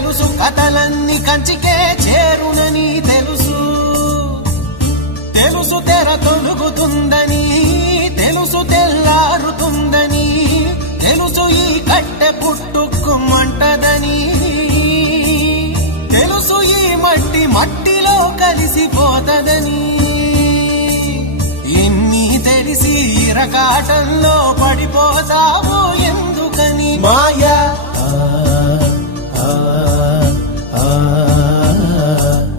తెలుసు, కథలన్నీ కంచికే చేరునని తెలుసు. తెలుసు తెర తొలుగుతుందని, తెలుసు తెల్లారుతుందని, తెలుసు ఈ కట్టె పుట్టుకుమంటదని, తెలుసు ఈ మట్టి మట్టిలో కలిసిపోతదని. ఎన్ని తెలిసి ఇరకాటంలో పడిపోతావు ఎందుకని? మాయా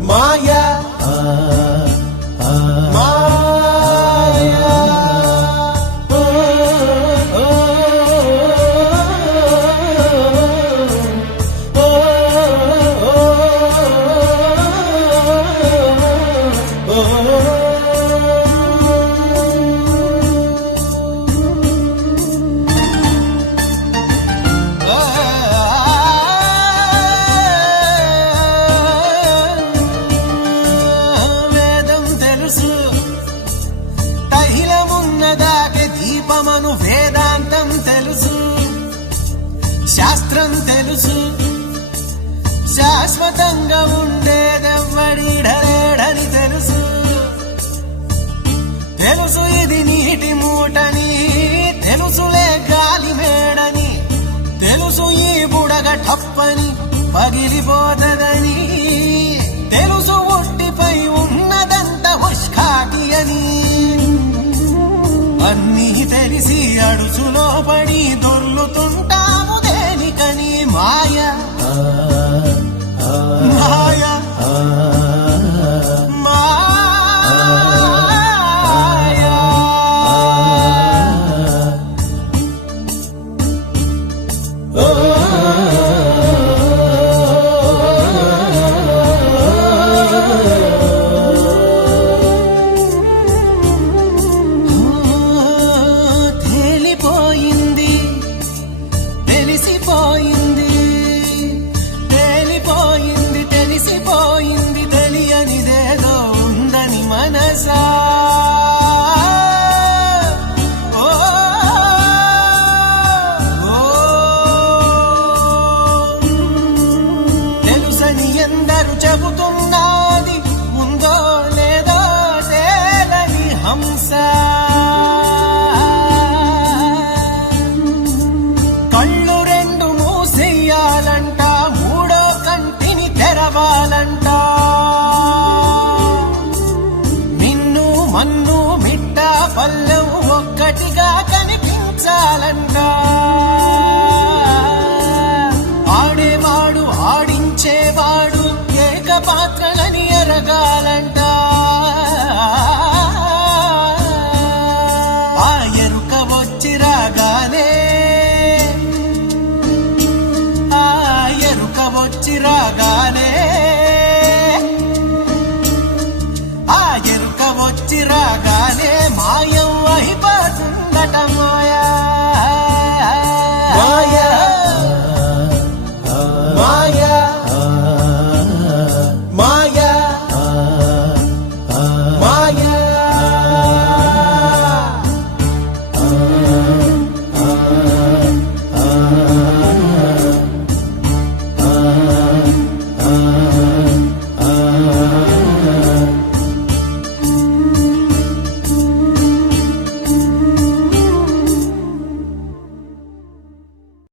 మాయా దీపమను వేదాంతం తెలుసు, శాస్త్రం తెలుసు, శాశ్వతంగా ఉండేదెవ్వడిడలేడని తెలుసు. తెలుసు ఇది నీటి మూటని, తెలుసులే గాలి మేడని, తెలుసు ఈ బుడగ టప్పని పగిలిపోతదని, తెలుసు ఒట్టిపై ఉన్నదంత ఉష్కాటి అని. అన్నీ తెలిసి అడుచులో పడి దొర్లుతుంటాము దేనికని? మాయా మాయా మాయా. తెలిసిపోయింది తెలియనిదేదో ఉందని మనసా. తెలుసని ఎందరు చెబుతున్నది ఉందో లేదో తేలని హంస. కళ్ళు రెండు మూసేయాలంట, మూడో కంటిని తెరవాలంట. మిన్ను మన్ను మిట్ట పల్లెం ఒక్కటిగా కనిపించాలంట. ఆడేవాడు ఆడించేవాడు ఏకపాత్రలని ఎరగాలంట. ఆ ఎరుక వచ్చి రాగానే, ఆ ఎరుక వచ్చి రాగానే